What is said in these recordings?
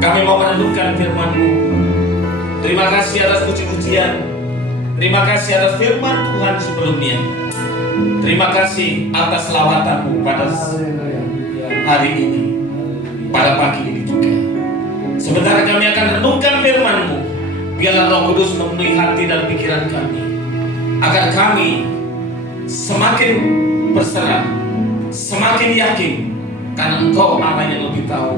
Kami mau merenungkan firman-Mu. Terima kasih atas puji-pujian. Terima kasih atas firman Tuhan sebelumnya. Terima kasih atas lawatan-Mu pada hari ini, pada pagi ini juga. Sebentar kami akan renungkan firman-Mu. Biarlah Roh Kudus memenuhi hati dan pikiran kami, agar kami semakin berserah, semakin yakin, karena Engkau Allah yang lebih tahu.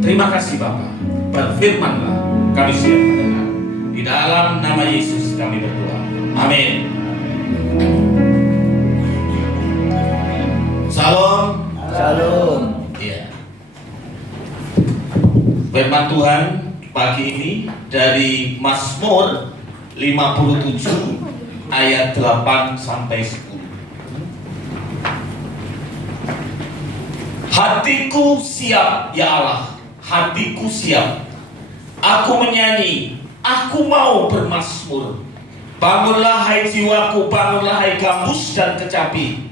Terima kasih Bapa. Berfirmanlah, kami siap mendengar. Di dalam nama Yesus kami berdoa. Amin. Salam. Shalom. Iya. Firman Tuhan pagi ini dari Mazmur 57 ayat 8 sampai 10. Hatiku siap ya Allah, hatiku siap. Aku menyanyi, aku mau bermazmur. Bangunlah hai jiwaku, bangunlah hai gambus dan kecapi.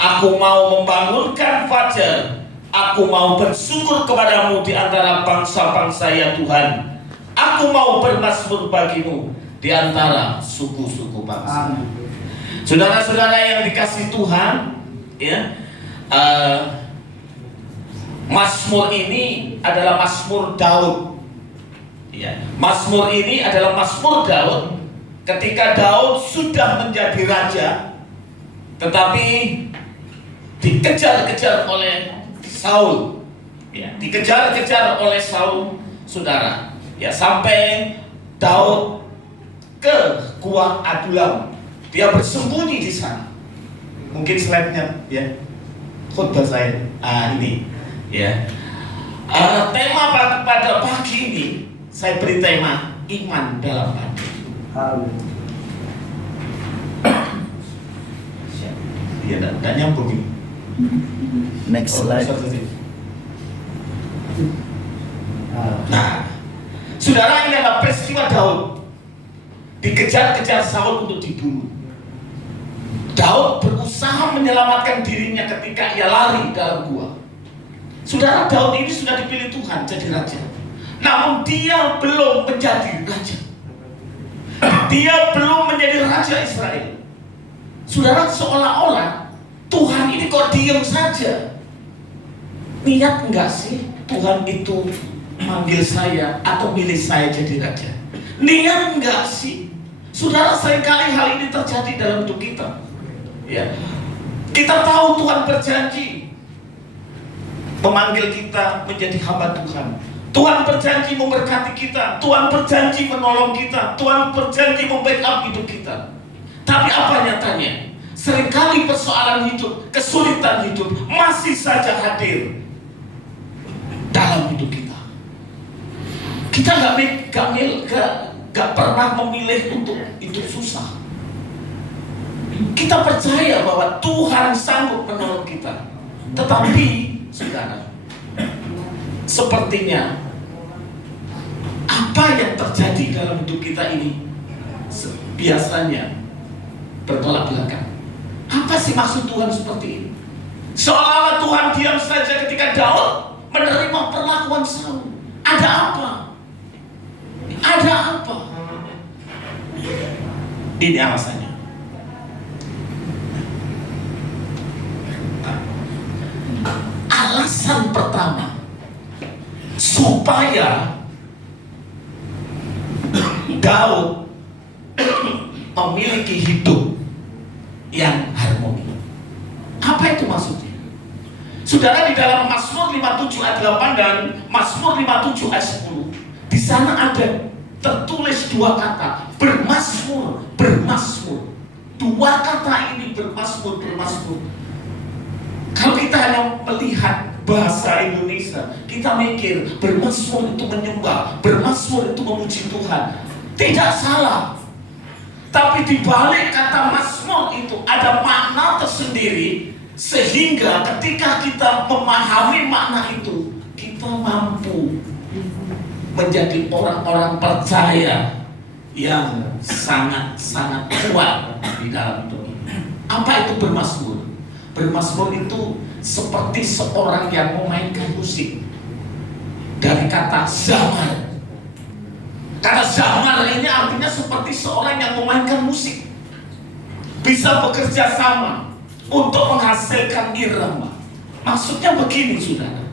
Aku mau membangunkan fajar. Aku mau bersyukur kepadamu di antara bangsa-bangsa ya Tuhan. Aku mau bermazmur bagimu di antara suku-suku bangsa. Saudara-saudara yang dikasihi Tuhan, ya, Mazmur ini adalah Mazmur Daud. Ya, Mazmur ini adalah Mazmur Daud ketika Daud sudah menjadi raja, tetapi dikejar-kejar oleh Saul. Ya, dikejar-kejar oleh Saul, saudara. Ya, sampai Daud ke Gua Adulam. Dia bersembunyi di sana. Mungkin slide-nya, ya, khotbah saya. Ini. Ya, tema pada pagi ini saya beri tema iman dalam hati. Ya, dan nyambung ini. Next slide. Nah, saudara, ini adalah peristiwa Daud dikejar-kejar Saul untuk dibunuh. Daud berusaha menyelamatkan dirinya ketika ia lari dalam gua. Saudara, Daud ini sudah dipilih Tuhan jadi raja. Namun dia belum menjadi raja. Dia belum menjadi raja Israel. Saudara, seolah-olah Tuhan ini kok diam saja. Niat enggak sih Tuhan itu manggil saya atau milih saya jadi raja? Niat enggak sih? Saudara, seringkali hal ini terjadi dalam hidup kita. Ya. Kita tahu Tuhan berjanji memanggil kita menjadi hamba Tuhan. Tuhan berjanji memberkati kita. Tuhan berjanji menolong kita. Tuhan berjanji membackup hidup kita. Tapi apa nyatanya? Seringkali persoalan hidup, kesulitan hidup masih saja hadir dalam hidup kita. Kita gak pernah memilih untuk hidup susah. Kita percaya bahwa Tuhan sanggup menolong kita. Tetapi saudara, sepertinya apa yang terjadi dalam hidup kita ini biasanya bertolak belakang. Apa sih maksud Tuhan seperti ini? Seolah-olah Tuhan diam saja ketika Daud menerima perlakuan Saul. Ada apa? Ada apa? Ini alasannya. Alasan pertama, supaya Daud memiliki hidup yang harmoni. Apa itu maksudnya? Saudara, di dalam Mazmur 57 ayat 8 dan Mazmur 57 ayat 10, di sana ada tertulis dua kata, bermazmur, bermazmur. Dua kata ini, bermazmur, bermazmur. Kalau kita hanya melihat bahasa Indonesia, kita mikir bermazmur itu menyembah, bermazmur itu memuji Tuhan. Tidak salah. Tapi di balik kata mazmur itu ada makna tersendiri, sehingga ketika kita memahami makna itu, kita mampu menjadi orang-orang percaya yang sangat-sangat kuat di dalam hidup ini. Apa itu bermazmur? Bermazmur itu seperti seorang yang memainkan musik. dari kata zamar. Kata zamar ini artinya seperti seorang yang memainkan musik, bisa bekerja sama untuk menghasilkan irama. Maksudnya begini, saudara.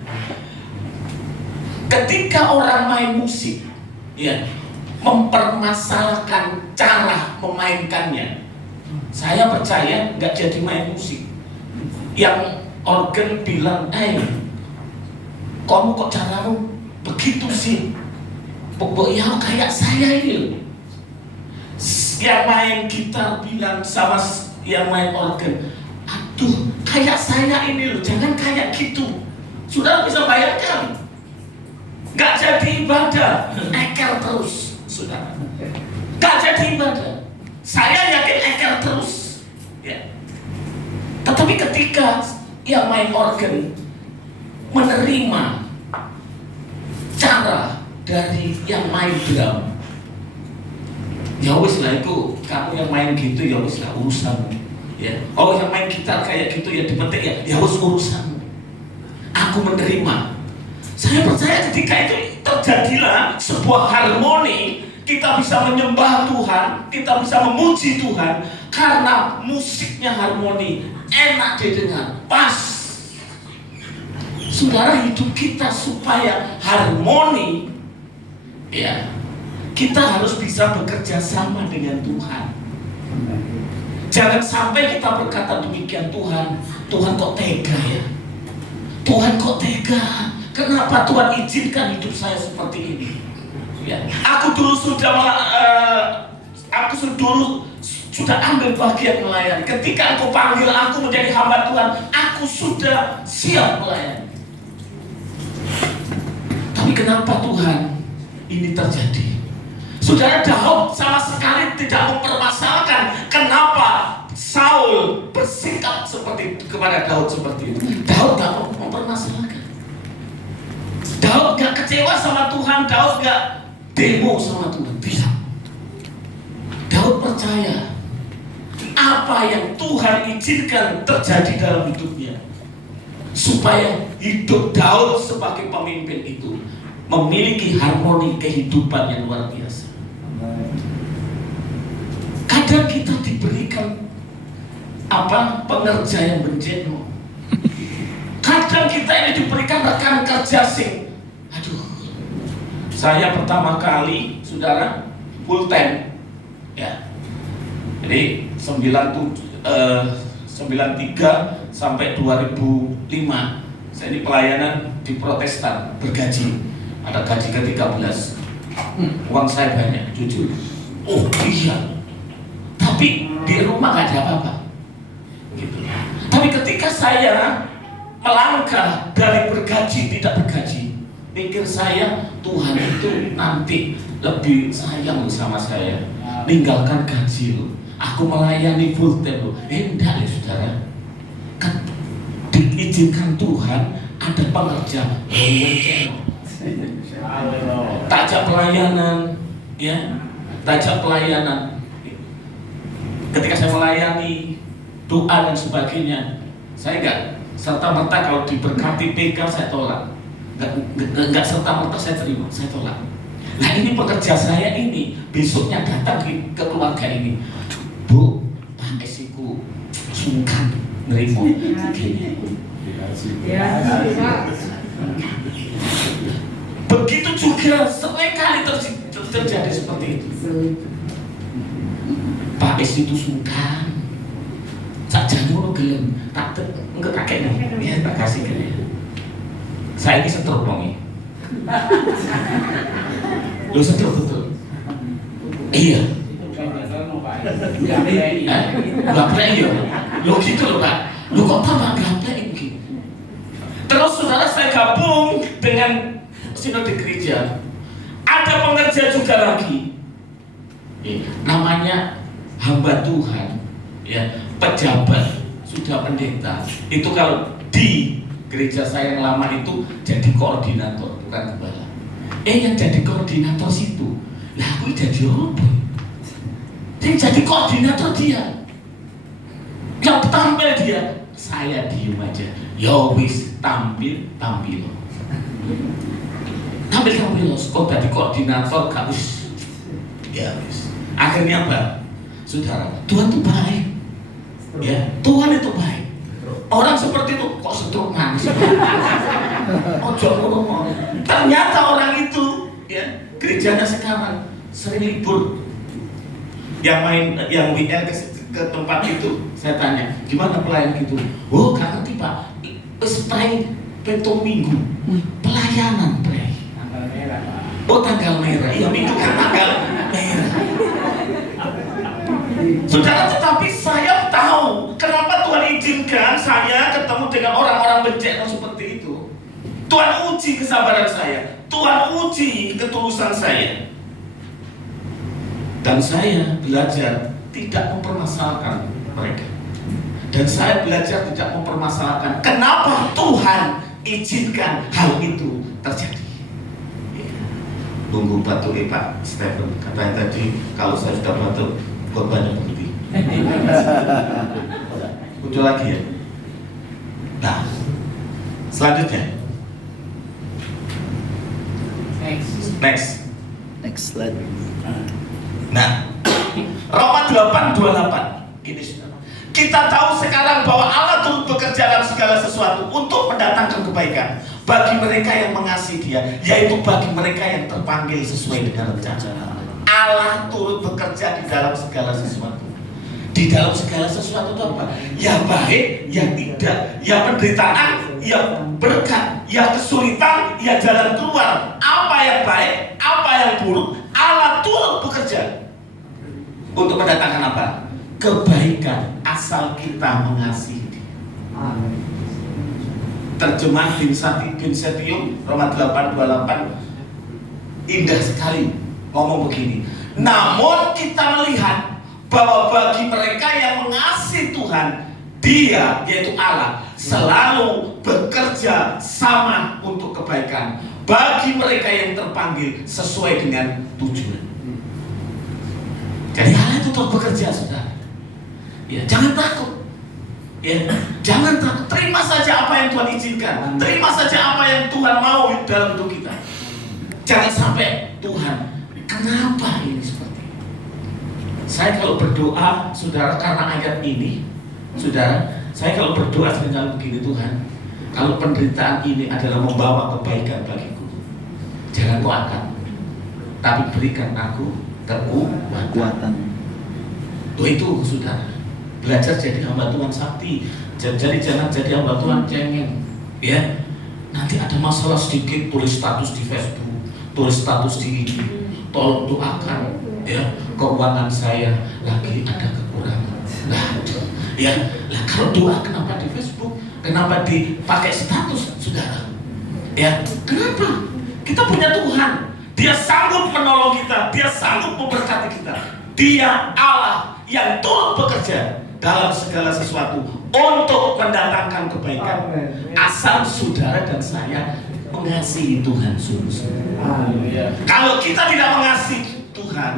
Ketika orang main musik, ya, mempermasalahkan cara memainkannya, saya percaya nggak jadi main musik. Yang organ bilang, kamu kok caramu begitu sih? Pokoknya kayak saya ini loh. Yang main gitar bilang sama yang main organ, aduh kayak saya ini loh, jangan kayak gitu. Sudah bisa bayangkan, nggak jadi ibadah, eker terus, saudara. Nggak jadi ibadah. Saya yakin eker terus, ya. Tetapi ketika yang main organ menerima cara dari yang main drum, ya wis lah, itu kamu yang main gitu ya wis lah urusanmu, ya. Oh, yang main gitar kayak gitu ya dipetik ya wis urusanmu. Aku menerima. Saya percaya ketika itu terjadilah sebuah harmoni. Kita bisa menyembah Tuhan, kita bisa memuji Tuhan karena musiknya harmoni, enak didengar, pas. Saudara, hidup kita supaya harmoni, ya, kita harus bisa bekerja sama dengan Tuhan. Jangan sampai kita berkata demikian, Tuhan kok tega ya? Tuhan kok tega? Kenapa Tuhan izinkan hidup saya seperti ini? Ya, aku dulu sudah ambil bagian melayani. Ketika Engkau panggil aku menjadi hamba Tuhan, aku sudah siap melayani. Tapi kenapa Tuhan ini terjadi? Saudara, Daud sama sekali tidak mempermasalahkan kenapa Saul bersikap seperti kepada Daud seperti itu. Daud tidak mempermasalahkan. Daud gak kecewa sama Tuhan. Daud gak demo sama Tuhan. Tidak. Daud percaya apa yang Tuhan izinkan terjadi dalam hidupnya, supaya hidup Daud sebagai pemimpin itu memiliki harmoni kehidupan yang luar biasa. Kadang kita diberikan pengerja yang benjeno. Kadang kita ini diberikan rekan kerja sing, saya pertama kali, saudara, full time, ya. Jadi 93 sampai 2005 saya di pelayanan di Protestan, bergaji, ada gaji ke-13. Uang saya banyak, jujur. Oh iya, tapi di rumah gak ada apa-apa gitu. Tapi ketika saya melangkah dari bergaji tidak bergaji, pikir saya Tuhan itu nanti lebih sayang sama saya, ninggalkan gaji loh, aku melayani full time loh. Enggak ya saudara, diizinkan Tuhan ada pengerja tajak pelayanan, ya, tajak pelayanan. Ketika saya melayani, doa dan sebagainya, saya enggak serta-merta kalau diberkati PK saya tolak. Enggak serta-merta saya terima, saya tolak. Nah ini pekerja saya ini besoknya datang ke keluarga ini, Bu, Pak Esiku sungkan nerima gini. Begitu juga sering kali terjadi seperti itu. Pak Es itu sungkan, sakjane ngono gelem, tak enggak kakeknya, ya tak kasih gelem. Saya ini setruk wong. Lu setruk betul. Iya. Gaplek ya. Lu gitu loh Pak. Lu kok tambah gaplek begini. Terus saudara, saya gabung dengan sinode gereja. Ada pengerja juga lagi. Namanya hamba Tuhan, ya, pejabat, sudah pendeta. Itu kalau di gereja saya yang lama itu jadi koordinator, bukan gembala. Yang jadi koordinator situ, lah aku jadi apa? Yang jadi koordinator dia, yang tampil dia, saya diem aja. Ya wis, tampil. sambil kok tadi koordinator gak wis. Ya wis. Akhirnya apa? Saudara, Tuhan itu baik. Ya, Tuhan itu baik. Orang seperti itu kok stroke manis. Ojo ngomong. Ternyata orang itu, ya, gerejanya sekarang sering libur. Yang weekend ke tempat itu, saya tanya, gimana pelayan gitu? Oh, gak ngerti Pak. Spray peto minggu, pelayanan pray. Tanggal merah. Oh, tanggal merah. Iya, minggu kan tanggal merah. Saudara, tetapi saya tahu kenapa Tuhan izinkan saya ketemu dengan orang-orang becek seperti itu. Tuhan uji kesabaran saya, Tuhan uji ketulusan saya. Dan saya belajar tidak mempermasalahkan mereka. Dan saya belajar tidak mempermasalahkan kenapa Tuhan izinkan hal itu terjadi. Tunggu batuk Pak Stephen, katanya tadi kalau saya sudah batuk korbannya berhenti. Muncul lagi ya. Nah, selanjutnya. Next slide. Nah, Roma 8:28. Ini saudara. Kita tahu sekarang bahwa Allah turut bekerja dalam segala sesuatu untuk mendatangkan kebaikan bagi mereka yang mengasihi Dia, yaitu bagi mereka yang terpanggil sesuai dengan rencana. Allah turut bekerja di dalam segala sesuatu. Di dalam segala sesuatu itu apa? Ya baik, ya tidak, ya penderitaan, ya berkat, ya kesulitan, ya jalan keluar. Apa yang baik, apa yang buruk, Allah turut bekerja untuk mendatangkan apa? Kebaikan, asal kita mengasihi Dia. Terjemahan Vincentium Roma 8:28 indah sekali ngomong begini. Namun kita melihat bahwa bagi mereka yang mengasihi Tuhan, Dia, yaitu Allah, selalu bekerja sama untuk kebaikan bagi mereka yang terpanggil sesuai dengan tujuan. Jadi Allah itu terus bekerja, saudara. Ya, jangan takut. Ya, jangan takut. Terima saja apa yang Tuhan izinkan. Terima saja apa yang Tuhan mau dalam hidup kita. Jangan sampai Tuhan, kenapa ini seperti ini? Saya kalau berdoa, saudara, karena ayat ini, saudara, saya kalau berdoa sering begini, Tuhan, kalau penderitaan ini adalah membawa kebaikan bagiku, jangan kau angkat, tapi berikan aku kekuatan. Itu saudara, belajar jadi hamba Tuhan sakti. Jadi jangan jadi hamba Tuhan cengeng. Ya, nanti ada masalah sedikit, tulis status di Facebook, tulis status di ini, tolong doakan. Ya, keuangan saya lagi ada kekurangan. Nah, ya, lah kalau doa kenapa di Facebook? Kenapa dipakai status, saudara? Ya, kenapa? Kita punya Tuhan. Dia sanggup menolong kita, Dia sanggup memberkati kita. Dia Allah yang turut bekerja dalam segala sesuatu untuk mendatangkan kebaikan. Asal saudara dan saya mengasihi Tuhan sungguh-sungguh. Kalau kita tidak mengasihi Tuhan,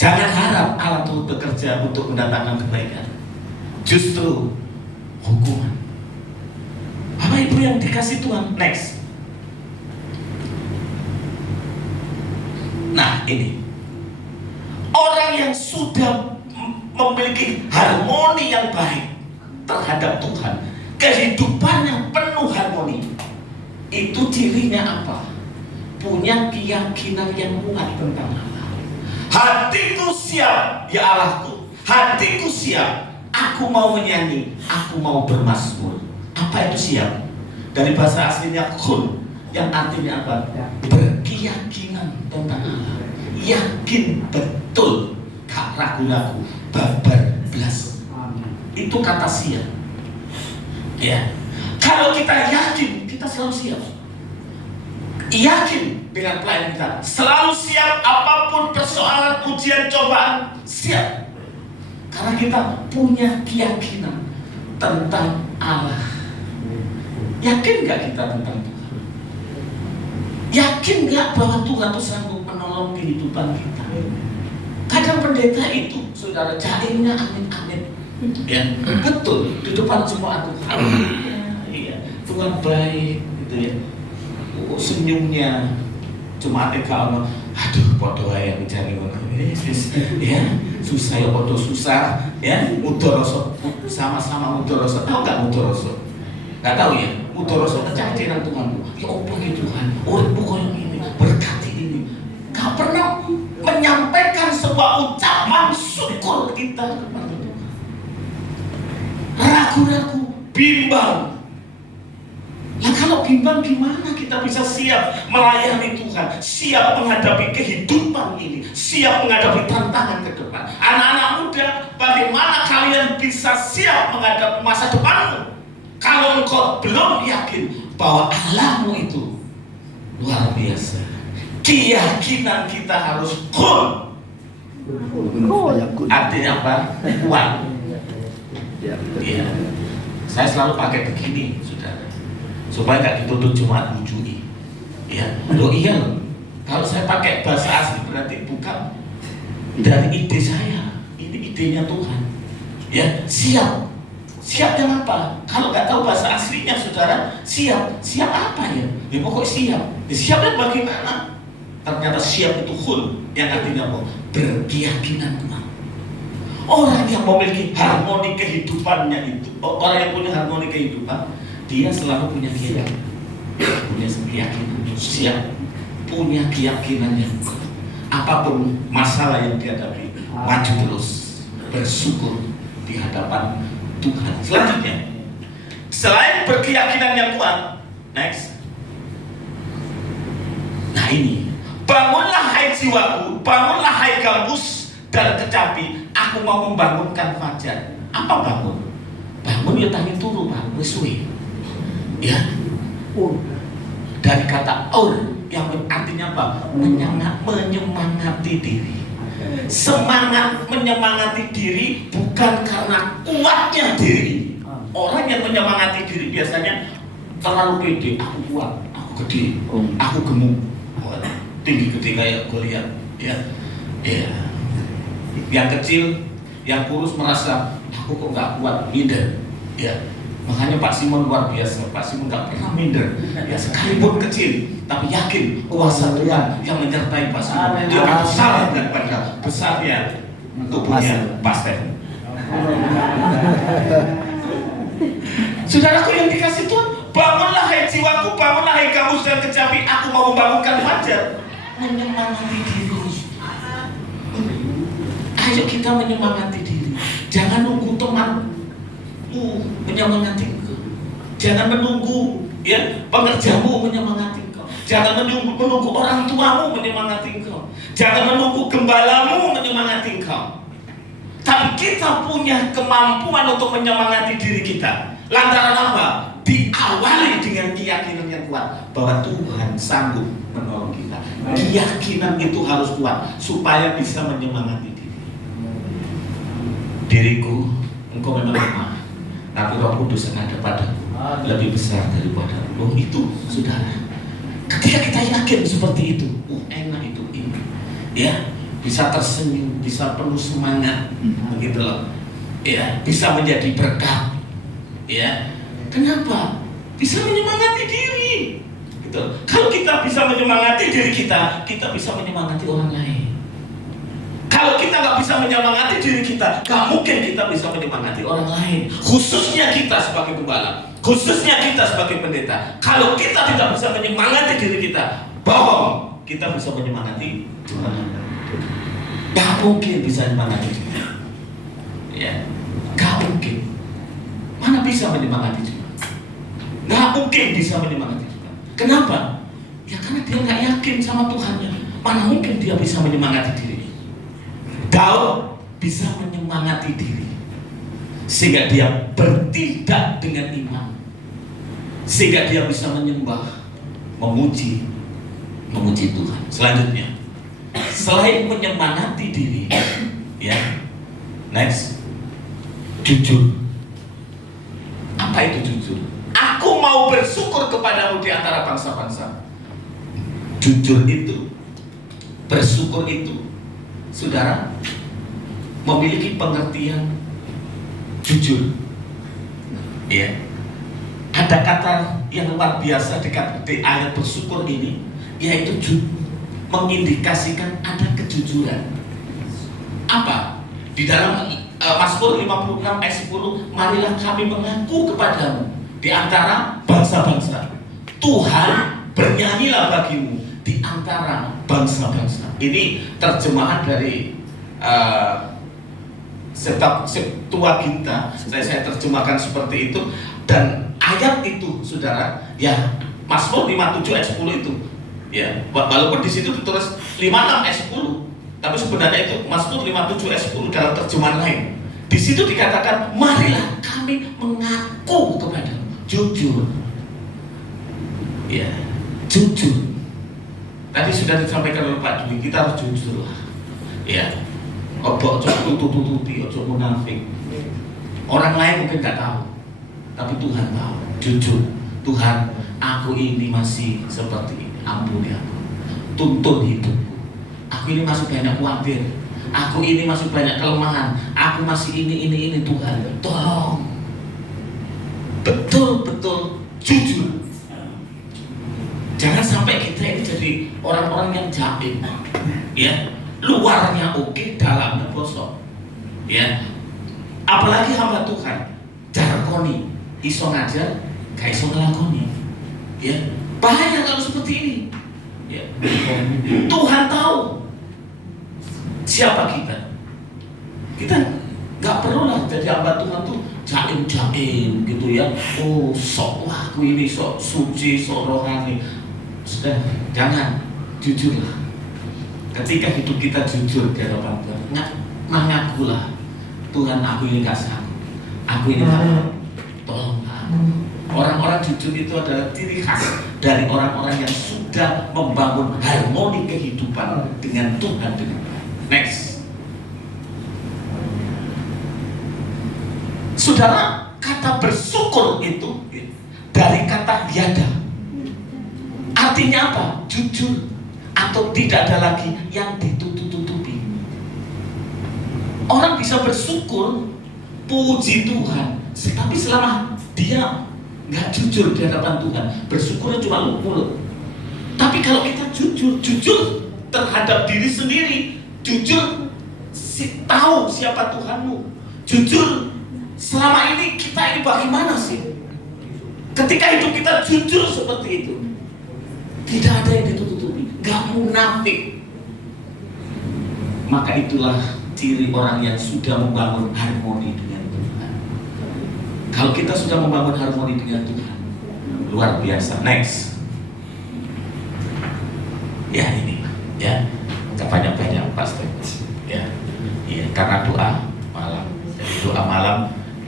jangan harap Allah turut bekerja untuk mendatangkan kebaikan. Justru hukuman. Bapak Ibu yang dikasih Tuhan, next. Nah, ini orang yang sudah memiliki harmoni yang baik terhadap Tuhan, kehidupannya penuh harmoni. Itu cirinya apa? Punya keyakinan yang kuat tentang Allah. Hatiku siap, ya Allahku. Hatiku siap. Aku mau menyanyi, aku mau bermazmur. Apa itu siap? Dari bahasa aslinya kun, yang artinya apa? Berkeyakinan tentang Allah. Yakin betul, gak ragu-ragu, babar belas. Itu kata siap. Ya. Kalau kita yakin, kita selalu siap. Yakin dengan pelayan kita, selalu siap apapun persoalan, ujian, cobaan, siap. Karena kita punya keyakinan tentang Allah. Yakin gak kita tentang Tuhan? Yakin gak bahwa Tuhan itu sanggup menolong kehidupan kita? Kadang pendeta itu, saudara, jaimnya amin-amin. Ya, betul, di depan semua Tuhan. Iya, Tuhan baik, gitu ya. senyumnya cuma kalau aduh podo ae mencari ngono. Ya, susah ya podo susah, ya, mudoroso sama-sama mudoroso. Tahu enggak mudoroso? Enggak tahu ya. Mudoroso kecaci nang Tuhanmu. Ya opo iki Tuhan? Uripku koyo ini, berkati ini. Enggak pernah menyampaikan sebuah ucapan syukur kita kepada Tuhan. Ragu-ragu, bimbang. Nah kalau bimbang gimana kita bisa siap melayani Tuhan, siap menghadapi kehidupan ini, siap menghadapi tantangan ke depan. Anak-anak muda, bagaimana kalian bisa siap menghadapi masa depanmu kalau engkau belum yakin bahwa Allahmu itu luar biasa? Keyakinan kita harus kun. Artinya apa? Kuat. Ya. Saya selalu pakai begini, saudara, supaya nggak dituntut cuma bujui. Ya, loh iya loh. Kalau saya pakai bahasa asli berarti bukan dari ide saya, ini idenya Tuhan. Ya, siap. Siap yang apa? Kalau nggak tahu bahasa aslinya, saudara, siap. Siap apa ya? Ya pokok siap. Ya, siapnya bagaimana? Ternyata siap itu hul, yang artinya apa? Berkeyakinan Tuhan. Orang yang memiliki harmoni kehidupannya itu, orang yang punya harmoni kehidupan, dia selalu punya keyakinan, siap, punya keyakinan yang kuat. Apapun masalah yang dihadapi, maju terus, bersyukur di hadapan Tuhan. Selanjutnya, selain berkeyakinan yang kuat, next. Nah ini, bangunlah hai jiwaku, bangunlah hai gambus dan kecapi, aku mau membangunkan fajar. Apa bangun? Bangun ya tangi turu Pak, wis suwe. Ya. Dari kata yang artinya apa? Menyemangati diri. Semangat menyemangati diri bukan karena kuatnya diri. Orang yang menyemangati diri biasanya terlalu pede. Aku kuat, aku gede, aku gemuk, tinggi gede kayak Goliat. Ya. Ya. Yang kecil, yang kurus merasa aku kok nggak kuat, minder. Ya. Makanya Pak Simon luar biasa. Pak Simon nggak pernah minder. Ya, sekalipun kecil, tapi yakin kuasa Tuhan yang menyertai Pak Simon. Dia lebih besar daripada besarnya tubuhnya Pak Stephen. Saudaraku yang dikasih Tuhan, bangunlah hai jiwaku, bangunlah hai kamu dan kecapi, aku mau membangunkan fajar. Menyemangati diri. Ayo kita menyemangati diri. Jangan nunggu teman menyemangati engkau. Jangan menunggu ya pekerjamu menyemangati engkau. Jangan menunggu orang tuamu menyemangati engkau. Jangan menunggu gembalamu menyemangati engkau. Tapi kita punya kemampuan untuk menyemangati diri kita. Lantaran apa? Diawali dengan keyakinan yang kuat bahwa Tuhan sanggup menolong kita. Keyakinan itu harus kuat supaya bisa menyemangati diri. Diriku, engkau memang lemah, tapi Roh Kudus yang ada padaku lebih besar daripada roh itu, saudara. Ketika kita yakin seperti itu, enak itu ini, ya, bisa tersenyum, bisa penuh semangat, begitu loh, ya, bisa menjadi berkat, ya. Kenapa? Bisa menyemangati diri, gitu. Kalau kita bisa menyemangati diri kita bisa menyemangati orang lain. Kalau kita nggak bisa menyemangati diri kita, nggak mungkin kita bisa menyemangati orang lain. Khususnya kita sebagai gembala, khususnya kita sebagai pendeta. Kalau kita tidak bisa menyemangati diri kita, bohong. Kita bisa menyemangati Tuhan. Nggak mungkin bisa menyemangati Tuhan. Ya, nggak mungkin. Mana bisa menyemangati Tuhan? Nggak mungkin bisa menyemangati Tuhan. Kenapa? Ya karena dia nggak yakin sama Tuhannya. Mana mungkin dia bisa menyemangati diri? Daud bisa menyemangati diri sehingga dia bertindak dengan iman, sehingga dia bisa menyembah, memuji Tuhan. Selanjutnya, selain menyemangati diri, ya, next, jujur. Apa itu jujur? Aku mau bersyukur kepadamu di antara bangsa-bangsa. Jujur itu, bersyukur itu, saudara, memiliki pengertian jujur. Ya. Ada kata yang luar biasa di ayat bersyukur ini, yaitu mengindikasikan ada kejujuran. Apa? Di dalam Mazmur 56 ayat 10, marilah kami mengaku kepadamu di antara bangsa-bangsa. Tuhan, bernyanyilah bagimu di antara bangsa-bangsa. Ini terjemahan dari Septuaginta. Saya terjemahkan seperti itu. Dan ayat itu, saudara, ya Mazmur 57 ayat 10 itu, ya walaupun di situ ditulis 56 ayat 10, tapi sebenarnya itu Mazmur 57 ayat 10 dalam terjemahan lain. Di situ dikatakan, marilah kami mengaku kepadamu, jujur. Ya, jujur. Tadi sudah disampaikan oleh Pak Dwi, kita harus jujur lah. Ya, ojo tutupi, ojo munafik. Orang lain mungkin nggak tahu, tapi Tuhan tahu. Jujur, Tuhan, aku ini masih seperti ini. Ampuni aku, tuntun hidupku. Aku ini masih banyak khawatir. Aku ini masih banyak kelemahan. Aku masih ini Tuhan. Tolong. Betul-betul jujur. Jangan sampai kita ini jadi orang-orang yang jaim, ya, luarnya oke, dalamnya bosok, ya. Apalagi hamba Tuhan, jarkoni, iso ngajar, gak iso ngelakoni, ya. Bahaya kalau seperti ini, ya. Tuhan tahu siapa kita. Kita nggak perlu lah jadi hamba Tuhan tuh jaim gitu ya. Oh, sok wah, aku ini sok suci, sok rohani. Sudah, jangan, jujurlah. Ketika hidup kita jujur di hadapan Tuhan, mengakulah, Tuhan, aku ini gak sanggup, aku ini gak mampu, tolonglah. Orang-orang jujur itu adalah ciri khas dari orang-orang yang sudah membangun harmoni kehidupan dengan Tuhan. Next, saudara, kata bersyukur itu dari kata yada. Artinya apa? Jujur, atau tidak ada lagi yang ditutup-tutupi. Orang bisa bersyukur, puji Tuhan, tapi selama dia nggak jujur di hadapan Tuhan, bersyukurnya cuma mulut. Tapi kalau kita jujur terhadap diri sendiri, jujur tahu siapa Tuhanmu, jujur selama ini kita ini bagaimana sih? Ketika hidup kita jujur seperti itu, tidak ada yang ditutupi, gak munafik. Maka itulah ciri orang yang sudah membangun harmoni dengan Tuhan. Kalau kita sudah membangun harmoni dengan Tuhan, luar biasa. Next, ya ini, ya gak banyak-banyak pasti, ya, karena doa malam. Jadi doa malam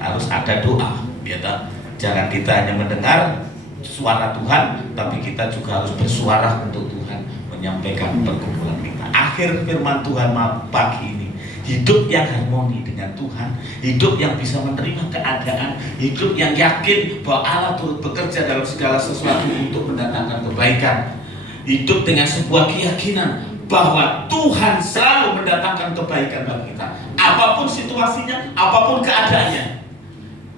harus ada doa, ya tak? Jangan kita hanya mendengar suara Tuhan, tapi kita juga harus bersuara untuk Tuhan, menyampaikan pergumulan kita. Akhir firman Tuhan pagi ini, hidup yang harmoni dengan Tuhan, hidup yang bisa menerima keadaan, hidup yang yakin bahwa Allah turut bekerja dalam segala sesuatu untuk mendatangkan kebaikan, hidup dengan sebuah keyakinan bahwa Tuhan selalu mendatangkan kebaikan bagi kita, apapun situasinya, apapun keadaannya.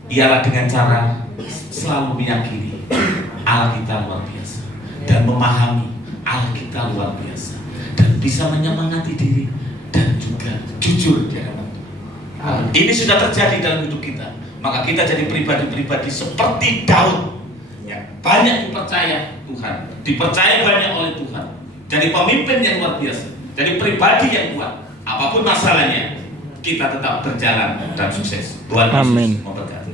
Ialah dengan cara selalu meyakini Allah kita luar biasa, dan memahami Allah kita luar biasa, dan bisa menyemangati diri dan juga jujur di hadapan Tuhan. Ini sudah terjadi dalam hidup kita, maka kita jadi pribadi-pribadi seperti Daud, ya, banyak dipercaya Tuhan, dipercaya banyak oleh Tuhan, jadi pemimpin yang luar biasa, jadi pribadi yang kuat. Apapun masalahnya, kita tetap berjalan dan sukses. Tuhan Yesus memberkati.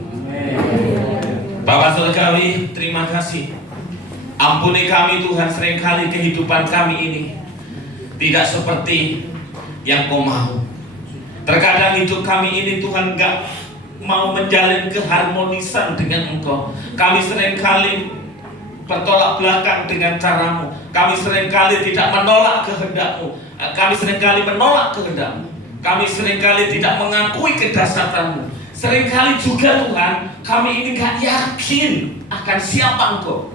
Bapak Surgawi, terima kasih. Ampuni kami Tuhan, seringkali kehidupan kami ini tidak seperti yang Kau mau. Terkadang hidup kami ini Tuhan gak mau menjalin keharmonisan dengan Engkau. Kami seringkali bertolak belakang dengan cara-Mu. Kami seringkali tidak menolak kehendak-Mu. Kami seringkali menolak kehendak-Mu. Kami seringkali tidak mengakui kedahsyatan-Mu. Seringkali juga Tuhan, kami ini gak yakin akan siapa Engkau.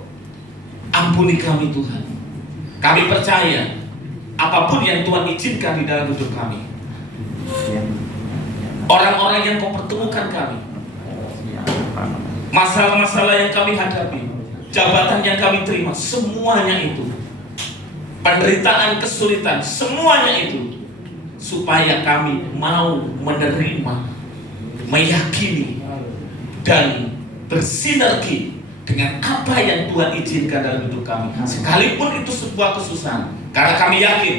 Ampuni kami Tuhan. Kami percaya apapun yang Tuhan izinkan di dalam hidup kami, orang-orang yang Kau pertemukan kami, masalah-masalah yang kami hadapi, jabatan yang kami terima, semuanya itu, penderitaan, kesulitan, semuanya itu, supaya kami mau menerima, meyakini, dan bersinergi dengan apa yang Tuhan izinkan dalam hidup kami. Sekalipun itu sebuah kesusahan, karena kami yakin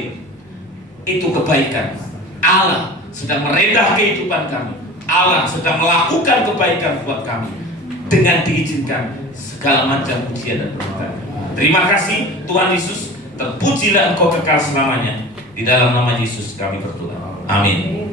itu kebaikan. Allah sedang meredah kehidupan kami. Allah sedang melakukan kebaikan buat kami dengan diizinkan segala macam ujian dan penderitaan. Terima kasih Tuhan Yesus, terpujilah Engkau kekal selamanya. Di dalam nama Yesus kami berdoa. Amin.